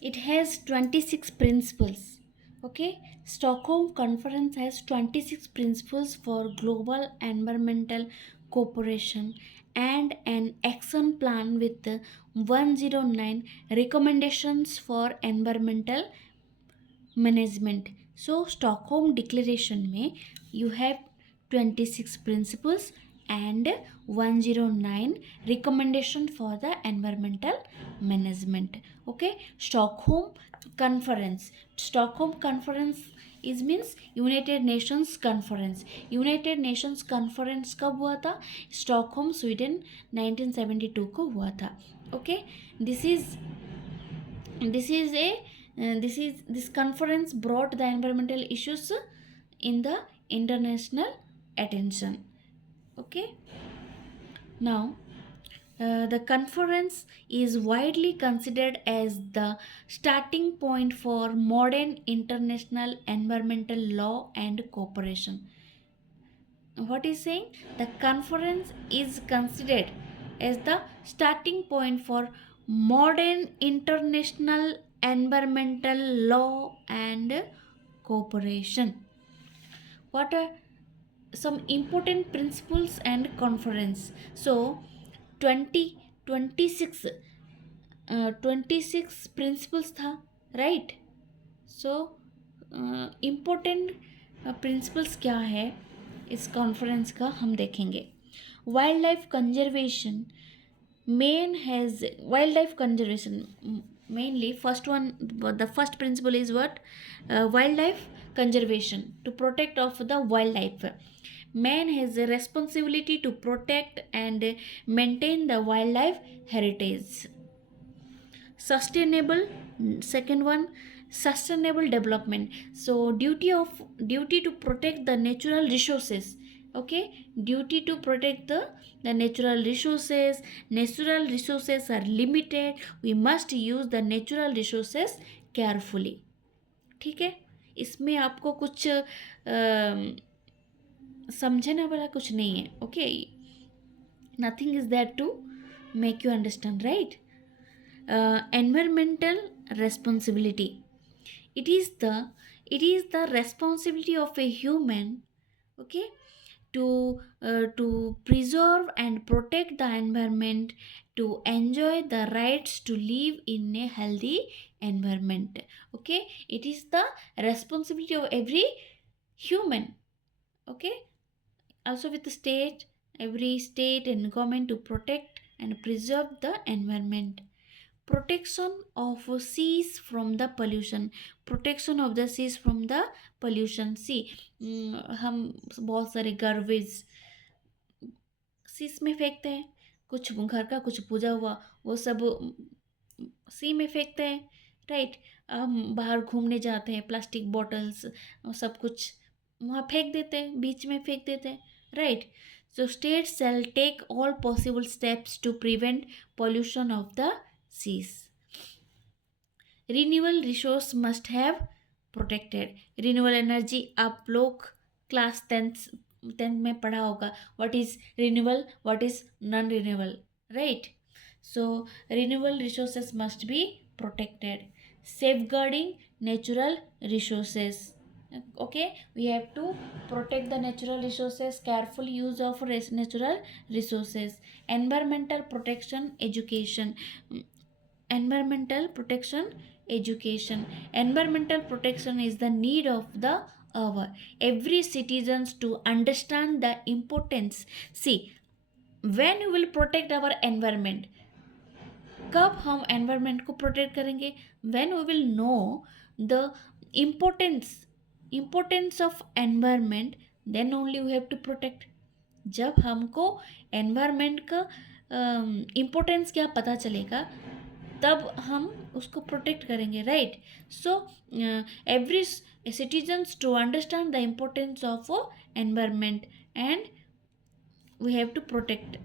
It has 26 principles. Okay, Stockholm Conference has 26 principles for global environmental cooperation and an action plan with 109 recommendations for environmental management. So Stockholm declaration में you have 26 principles and 109 recommendation for the environmental management. Okay, Stockholm conference is means United Nations conference. United Nations conference कब हुआ था? Stockholm Sweden 1972 को हुआ था. Okay, this is a this conference brought the environmental issues in the international attention. Okay, now the conference is widely considered as the starting point for modern international environmental law and cooperation. What is saying? The conference is considered as the starting point for modern international environmental law and cooperation. What are some important principles and conference? So 26 principles था, right? So important principles क्या है इस conference का हम देखेंगे. Wild life conservation mainly the first principle is what? Wildlife conservation, to protect of the wildlife. Man has a responsibility to protect and maintain the wildlife heritage. Second one, sustainable development. So duty to protect the natural resources. Okay, duty to protect the natural resources. Natural resources are limited, we must use the natural resources carefully. ठीक है, इसमें आपको कुछ समझने वाला कुछ नहीं है. Okay, nothing is there to make you understand, right? Environmental responsibility. It is the responsibility of a human, okay, to preserve and protect the environment, to enjoy the rights to live in a healthy environment. Okay, it is the responsibility of every human. Okay, also with the state, every state and government to protect and preserve the environment. Protection of seas from the pollution. Protection of the seas from the pollution. See, हम बहुत सारे garbage सीस में फेंकते हैं. कुछ घर का कुछ पूजा हुआ वो सब सी में फेंकते हैं, राइट? हम बाहर घूमने जाते हैं, प्लास्टिक बॉटल्स सब कुछ वहाँ फेंक देते हैं, बीच में फेंक देते हैं, right? So states shall take all possible steps to prevent pollution of the seas. Renewable resource must have protected. Renewable energy आप लोग क्लास टेंथ में पढ़ा होगा. What is renewable, what is non-renewable, right? So renewable resources must be protected. Safeguarding natural resources. Okay, we have to protect the natural resources, careful use of natural resources. Environmental protection education. Environmental protection education. Environmental protection is the need of the hour. Every citizens to understand the importance. See, when you will protect our environment, कब हम environment को protect करेंगे? When we will know the importance of environment, then only we have to protect. जब हमको environment का importance क्या पता चलेगा तब हम उसको प्रोटेक्ट करेंगे, right? So every citizens to understand the importance of environment and we have to protect.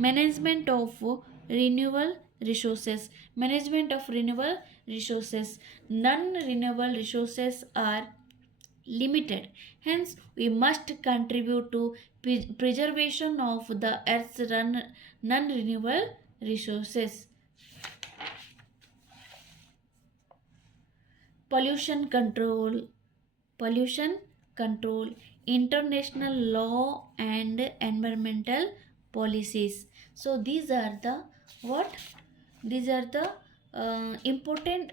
Management of renewable resources. Management of renewable resources. Non-renewable resources are limited, hence we must contribute to preservation of the earth's non-renewable resources. pollution control, pollution control, international law and environmental policies. So these are the what? These are the important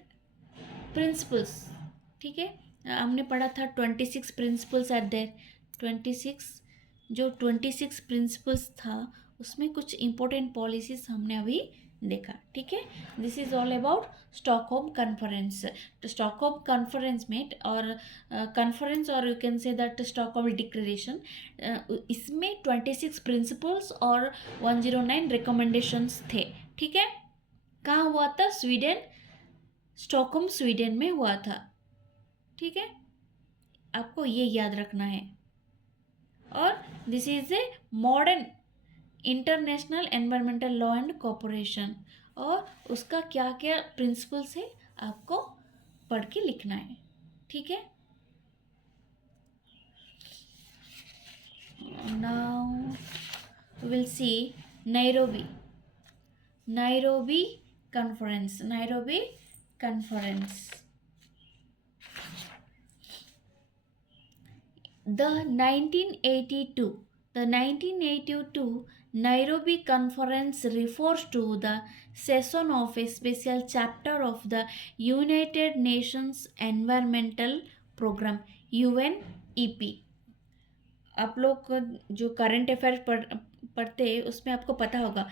principles. ठीक है, हमने पढ़ा था 26 principles are there. 26, जो 26 principles था उसमें कुछ important policies हमने अभी देखा. ठीक है, this is all about Stockholm conference. तो स्टॉकहोम कॉन्फ्रेंस में और कॉन्फ्रेंस और you can say that Stockholm declaration, इसमें 26 प्रिंसिपल्स और 109 रिकमेंडेशंस थे. ठीक है, कहाँ हुआ था? स्वीडन, स्टॉकहोम स्वीडन में हुआ था. ठीक है, आपको ये याद रखना है. और this is a modern international environmental law and corporation, और उसका क्या क्या प्रिंसिपल्स है आपको पढ़ के लिखना है. ठीक है, now will see Nairobi. Nairobi conference, Nairobi conference. The 1982 Nairobi conference refers to the session of a special chapter of the United Nations Environmental Program, UNEP. आप लोग जो करंट अफेयर्स पढ़ते हैं उसमें आपको पता होगा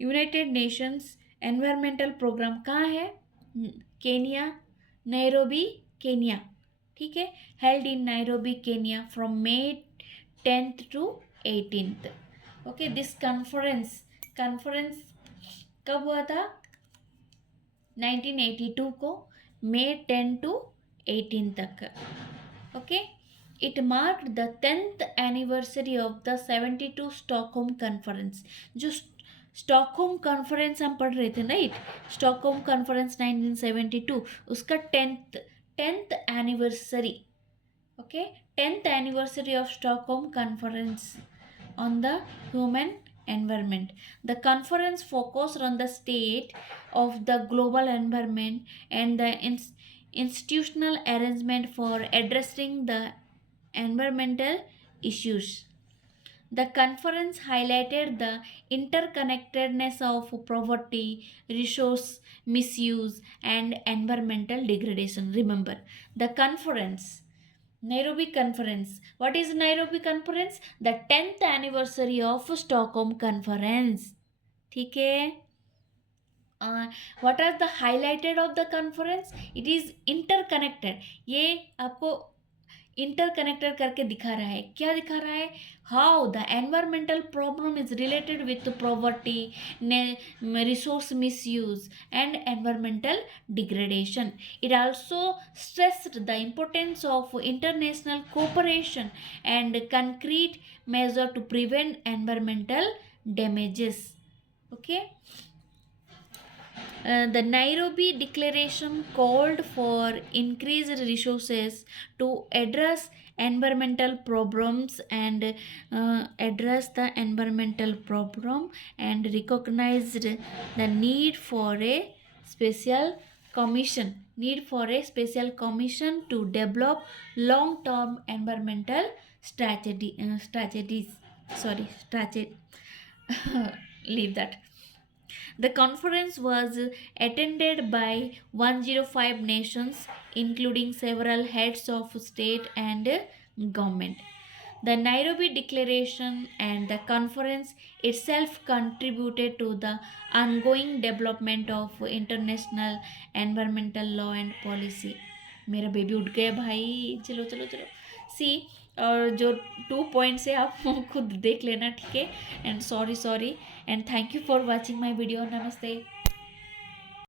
यूनाइटेड नेशंस एनवायरमेंटल प्रोग्राम कहाँ है? Kenya, Nairobi, Kenya. ठीक है, held in Nairobi, Kenya from May 10th to 18th. Okay, this conference कब हुआ था? 1982 को, May 10 to 18 तक. Okay, it marked the 10th anniversary of the 72 Stockholm Conference. जो स्टॉकहोम कॉन्फ्रेंस हम पढ़ रहे थे, राइट? स्टॉकहोम कॉन्फ्रेंस 1972, उसका 10th anniversary. Okay, 10th anniversary of Stockholm conference on the human environment. The conference focused on the state of the global environment and the institutional arrangement for addressing the environmental issues. The conference highlighted the interconnectedness of poverty, resource misuse, and environmental degradation. Remember, the conference, Nairobi Conference. What is Nairobi Conference? The 10th anniversary of Stockholm Conference. ठीक है. What are the highlighted of the conference? It is interconnected. ये आपको interconnected करके दिखा रहा है. क्या दिखा रहा है? How the environmental problem is related with poverty, resource misuse and environmental degradation. It also stressed the importance of international cooperation and concrete measure to prevent environmental damages. Okay, the Nairobi Declaration called for increased resources to address environmental problems and address the environmental problem and recognized the need for a special commission to develop long-term environmental strategies. Leave that. The conference was attended by 105 nations, including several heads of state and government. The Nairobi Declaration and the conference itself contributed to the ongoing development of international environmental law and policy. मेरा baby उठ गया भाई, चलो चलो चलो. सी, और जो 2 points है आप खुद देख लेना. ठीक है, and sorry and thank you for watching my video. नमस्ते.